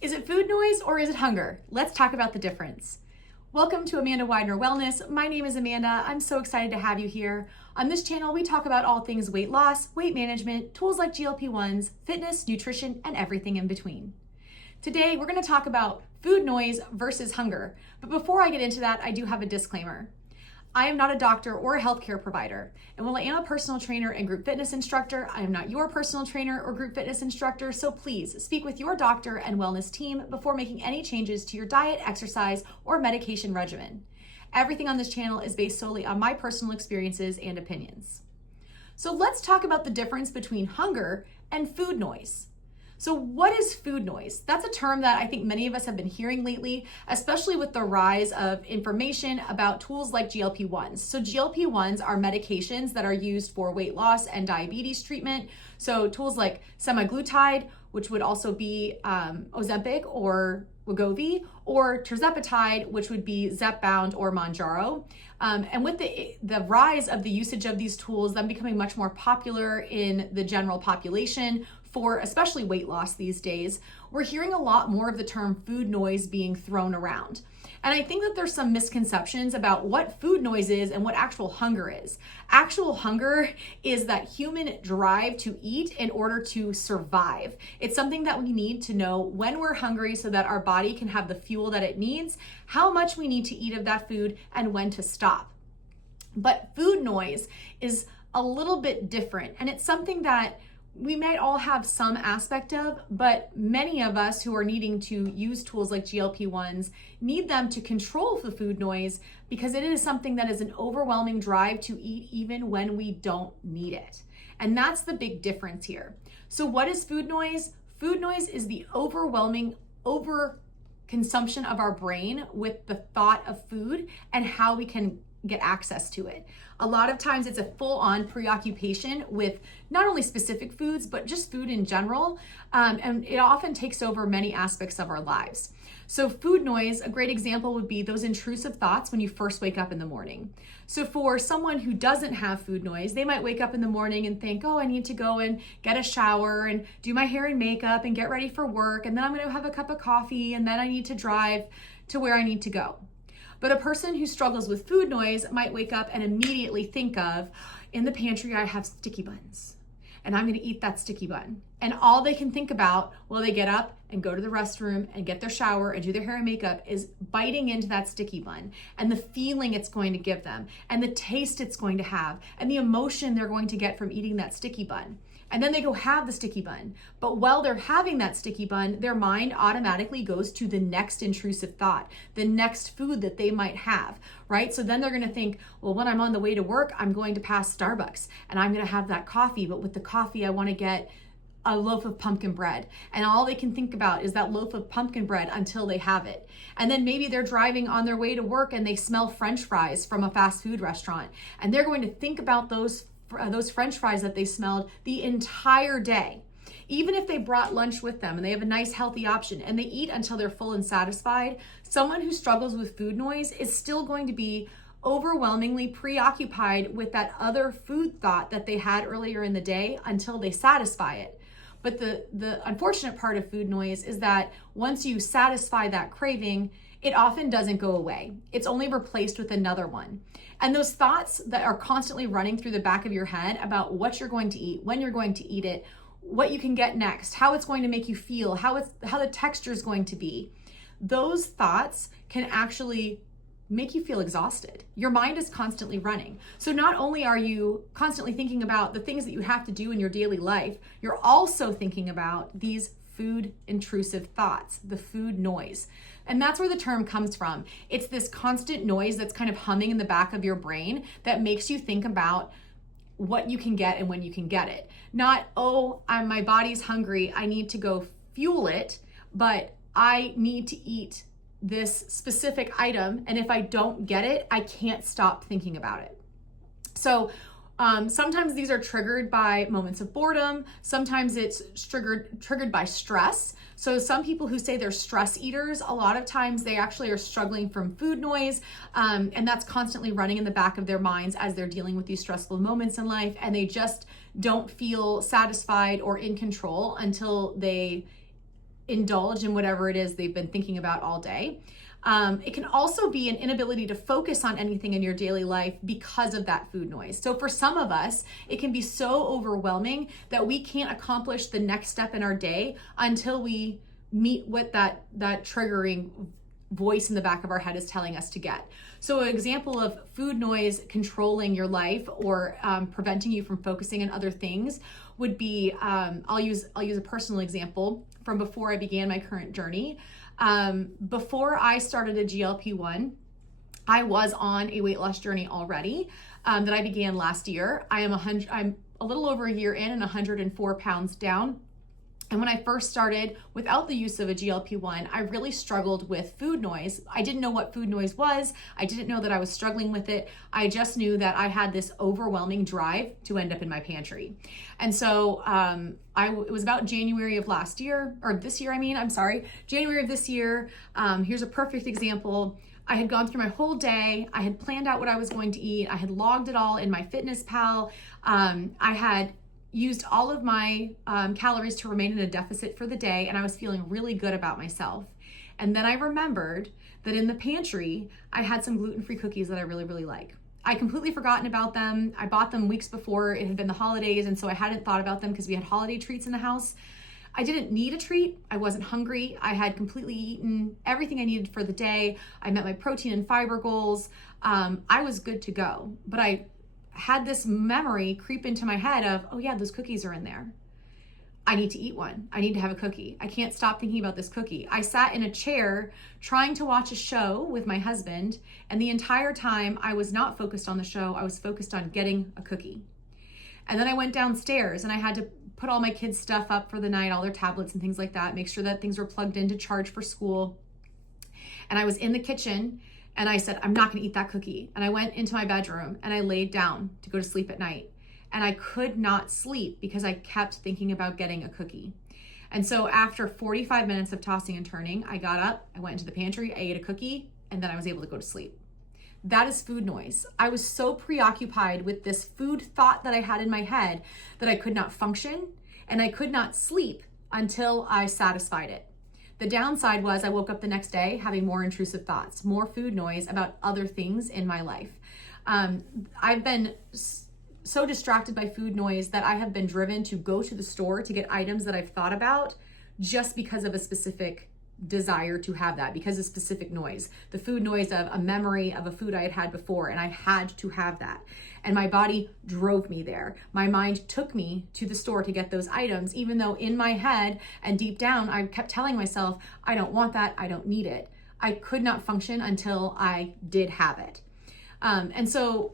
Is it food noise or is it hunger? Let's talk about the difference. Welcome to Amanda Widener Wellness. My name is Amanda. I'm so excited to have you here. On this channel, we talk about all things weight loss, weight management, tools like GLP-1s, fitness, nutrition, and everything in between. Today, we're going to talk about food noise versus hunger. But before I get into that, I do have a disclaimer. I am not a doctor or a healthcare provider. And while I am a personal trainer and group fitness instructor, I am not your personal trainer or group fitness instructor. So please speak with your doctor and wellness team before making any changes to your diet, exercise, or medication regimen. Everything on this channel is based solely on my personal experiences and opinions. So let's talk about the difference between hunger and food noise. So what is food noise? That's a term that I think many of us have been hearing lately, especially with the rise of information about tools like GLP-1s. So GLP-1s are medications that are used for weight loss and diabetes treatment. So tools like semaglutide, which would also be Ozempic or Wegovy, or tirzepatide, which would be Zepbound or Mounjaro. And with the rise of the usage of these tools, them becoming much more popular in the general population for especially weight loss these days, we're hearing a lot more of the term food noise being thrown around. And I think that there's some misconceptions about what food noise is and what actual hunger is. Actual hunger is that human drive to eat in order to survive. It's something that we need to know when we're hungry so that our body can have the fuel that it needs, how much we need to eat of that food, and when to stop. But food noise is a little bit different, and it's something that we may all have some aspect of, but many of us who are needing to use tools like GLP-1s need them to control the food noise because it is something that is an overwhelming drive to eat even when we don't need it. And that's the big difference here. So what is food noise? Food noise is the overwhelming overconsumption of our brain with the thought of food and how we can get access to it. A lot of times it's a full-on preoccupation with not only specific foods, but just food in general. And it often takes over many aspects of our lives. So food noise, a great example would be those intrusive thoughts when you first wake up in the morning. So for someone who doesn't have food noise, they might wake up in the morning and think, oh, I need to go and get a shower and do my hair and makeup and get ready for work. And then I'm going to have a cup of coffee and then I need to drive to where I need to go. But a person who struggles with food noise might wake up and immediately think of, in the pantry, I have sticky buns and I'm gonna eat that sticky bun. And all they can think about while they get up and go to the restroom and get their shower and do their hair and makeup is biting into that sticky bun and the feeling it's going to give them and the taste it's going to have and the emotion they're going to get from eating that sticky bun. And then they go have the sticky bun. But while they're having that sticky bun, their mind automatically goes to the next intrusive thought, the next food that they might have, right? So then they're gonna think, well, when I'm on the way to work, I'm going to pass Starbucks and I'm gonna have that coffee, but with the coffee, I wanna get a loaf of pumpkin bread. And all they can think about is that loaf of pumpkin bread until they have it. And then maybe they're driving on their way to work and they smell French fries from a fast food restaurant. And they're going to think about those French fries that they smelled the entire day. Even if they brought lunch with them and they have a nice healthy option and they eat until they're full and satisfied, someone who struggles with food noise is still going to be overwhelmingly preoccupied with that other food thought that they had earlier in the day until they satisfy it. But the unfortunate part of food noise is that once you satisfy that craving, it often doesn't go away. It's only replaced with another one. And those thoughts that are constantly running through the back of your head about what you're going to eat, when you're going to eat it, what you can get next, how it's going to make you feel, how the texture is going to be, those thoughts can actually make you feel exhausted. Your mind is constantly running. So not only are you constantly thinking about the things that you have to do in your daily life, you're also thinking about these food intrusive thoughts, the food noise. And that's where the term comes from. It's this constant noise that's kind of humming in the back of your brain that makes you think about what you can get and when you can get it. Not, oh, my body's hungry, I need to go fuel it, but I need to eat this specific item, and if I don't get it, I can't stop thinking about it. So sometimes these are triggered by moments of boredom. Sometimes it's triggered by stress. So some people who say they're stress eaters, a lot of times they actually are struggling from food noise, and that's constantly running in the back of their minds as they're dealing with these stressful moments in life, and they just don't feel satisfied or in control until they indulge in whatever it is they've been thinking about all day. It can also be an inability to focus on anything in your daily life because of that food noise. So for some of us, it can be so overwhelming that we can't accomplish the next step in our day until we meet what that triggering voice in the back of our head is telling us to get. So an example of food noise controlling your life or preventing you from focusing on other things would be, I'll use a personal example from before I began my current journey. Before I started a GLP-1, I was on a weight loss journey already that I began last year. I'm a little over a year in and 104 pounds down. And when I first started without the use of a GLP-1, I really struggled with food noise. I didn't know what food noise was. I didn't know that I was struggling with it. I just knew that I had this overwhelming drive to end up in my pantry. And so it was about January of last year, or this year, January of this year. Here's a perfect example. I had gone through my whole day. I had planned out what I was going to eat. I had logged it all in my FitnessPal. I had used all of my calories to remain in a deficit for the day, and I was feeling really good about myself. And then I remembered that in the pantry, I had some gluten-free cookies that I really, really like. I completely forgotten about them. I bought them weeks before it had been the holidays, and so I hadn't thought about them because we had holiday treats in the house. I didn't need a treat. I wasn't hungry. I had completely eaten everything I needed for the day. I met my protein and fiber goals. I was good to go, but I had this memory creep into my head of, oh yeah, those cookies are in there. I need to eat one. I need to have a cookie. I can't stop thinking about this cookie. I sat in a chair trying to watch a show with my husband, and the entire time I was not focused on the show. I was focused on getting a cookie. And then I went downstairs and I had to put all my kids' stuff up for the night, all their tablets and things like that, make sure that things were plugged in to charge for school. And I was in the kitchen and I said, I'm not gonna eat that cookie. And I went into my bedroom and I laid down to go to sleep at night. And I could not sleep because I kept thinking about getting a cookie. And so after 45 minutes of tossing and turning, I got up, I went into the pantry, I ate a cookie, and then I was able to go to sleep. That is food noise. I was so preoccupied with this food thought that I had in my head that I could not function and I could not sleep until I satisfied it. The downside was I woke up the next day having more intrusive thoughts, more food noise about other things in my life. I've been so distracted by food noise that I have been driven to go to the store to get items that I've thought about just because of a specific desire to have that, because of specific noise. The food noise of a memory of a food I had had before, and I had to have that. And my body drove me there. My mind took me to the store to get those items, even though in my head and deep down, I kept telling myself, I don't want that, I don't need it. I could not function until I did have it. And so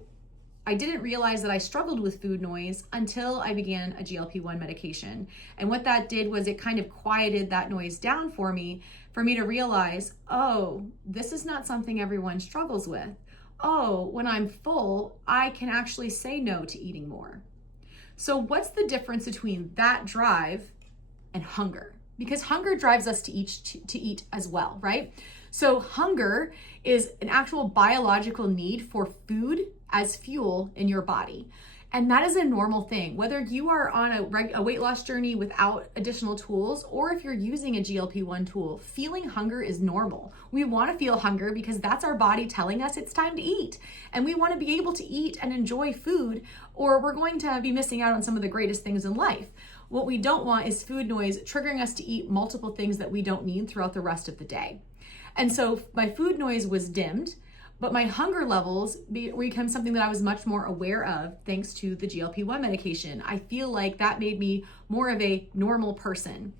I didn't realize that I struggled with food noise until I began a GLP-1 medication. And what that did was it kind of quieted that noise down for me to realize, oh, this is not something everyone struggles with. Oh, when I'm full, I can actually say no to eating more. So what's the difference between that drive and hunger? Because hunger drives us to eat as well, right? So hunger is an actual biological need for food as fuel in your body. And that is a normal thing. Whether you are on a weight loss journey without additional tools, or if you're using a GLP-1 tool, feeling hunger is normal. We want to feel hunger because that's our body telling us it's time to eat. And we want to be able to eat and enjoy food, or we're going to be missing out on some of the greatest things in life. What we don't want is food noise triggering us to eat multiple things that we don't need throughout the rest of the day. And so my food noise was dimmed, but my hunger levels became something that I was much more aware of thanks to the GLP-1 medication. I feel like that made me more of a normal person.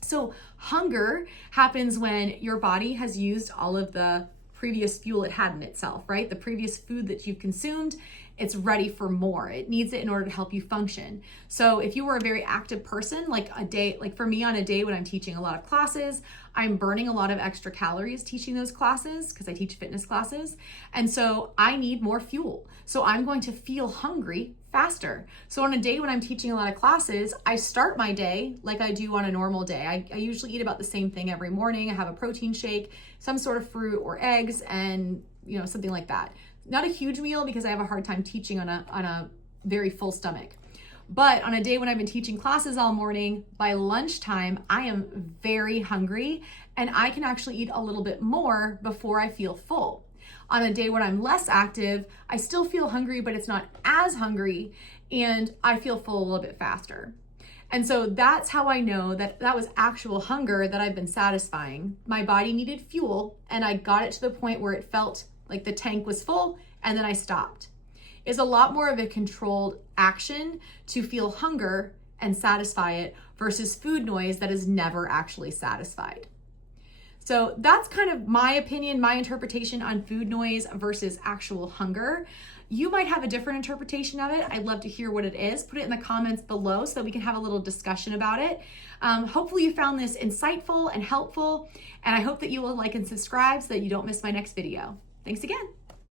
So hunger happens when your body has used all of the previous fuel it had in itself, right? The previous food that you've consumed, it's ready for more. It needs it in order to help you function. So if you were a very active person, like for me on a day when I'm teaching a lot of classes, I'm burning a lot of extra calories teaching those classes because I teach fitness classes. And so I need more fuel. So I'm going to feel hungry faster. So on a day when I'm teaching a lot of classes, I start my day like I do on a normal day. I usually eat about the same thing every morning. I have a protein shake, some sort of fruit or eggs, and something like that. Not a huge meal because I have a hard time teaching on a very full stomach. But on a day when I've been teaching classes all morning, by lunchtime, I am very hungry and I can actually eat a little bit more before I feel full. On a day when I'm less active, I still feel hungry, but it's not as hungry and I feel full a little bit faster. And so that's how I know that that was actual hunger that I've been satisfying. My body needed fuel and I got it to the point where it felt like the tank was full and then I stopped. It's a lot more of a controlled action to feel hunger and satisfy it versus food noise that is never actually satisfied. So that's kind of my opinion, my interpretation on food noise versus actual hunger. You might have a different interpretation of it. I'd love to hear what it is. Put it in the comments below so that we can have a little discussion about it. Hopefully you found this insightful and helpful, and I hope that you will like and subscribe so that you don't miss my next video. Thanks again.